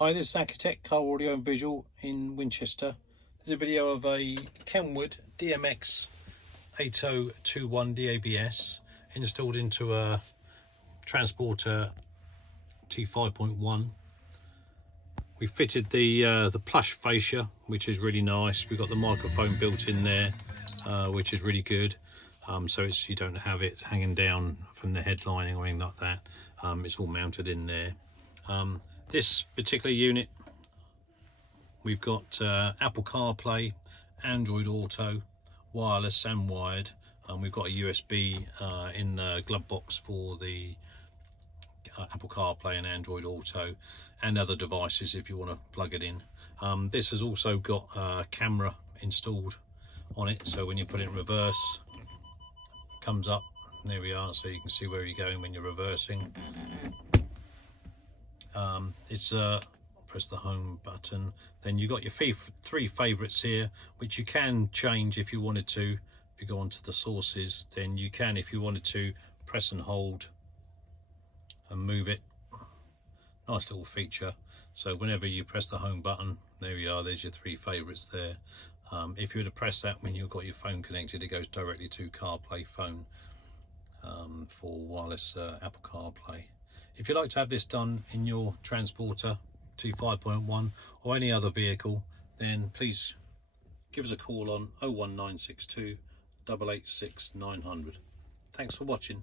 Hi, this is Accutek Car Audio and Visual in Winchester. There's a video of a KENWOOD DMX8021DABS installed into a Transporter T5.1. We fitted the plush fascia, which is really nice. We've got the microphone built in there, which is really good. So you don't have it hanging down from the headlining or anything like that. It's all mounted in there. This particular unit, we've got Apple CarPlay, Android Auto, wireless and wired. We've got a USB in the glove box for the Apple CarPlay and Android Auto, and other devices if you want to plug it in. This has also got a camera installed on it, so when you put it in reverse, it comes up. There we are, so you can see where you're going when you're reversing. Press the home button, then you've got your three favorites here, which you can change if you wanted to. If you go onto the sources, then you can, if you wanted to, press and hold and move it. Nice little feature. So whenever you press the home button, there you are, there's your three favorites there. If you were to press that when you've got your phone connected, it goes directly to CarPlay phone for wireless Apple CarPlay. If you'd like to have this done in your Transporter T5.1 or any other vehicle, then please give us a call on 01962 886 900. Thanks for watching.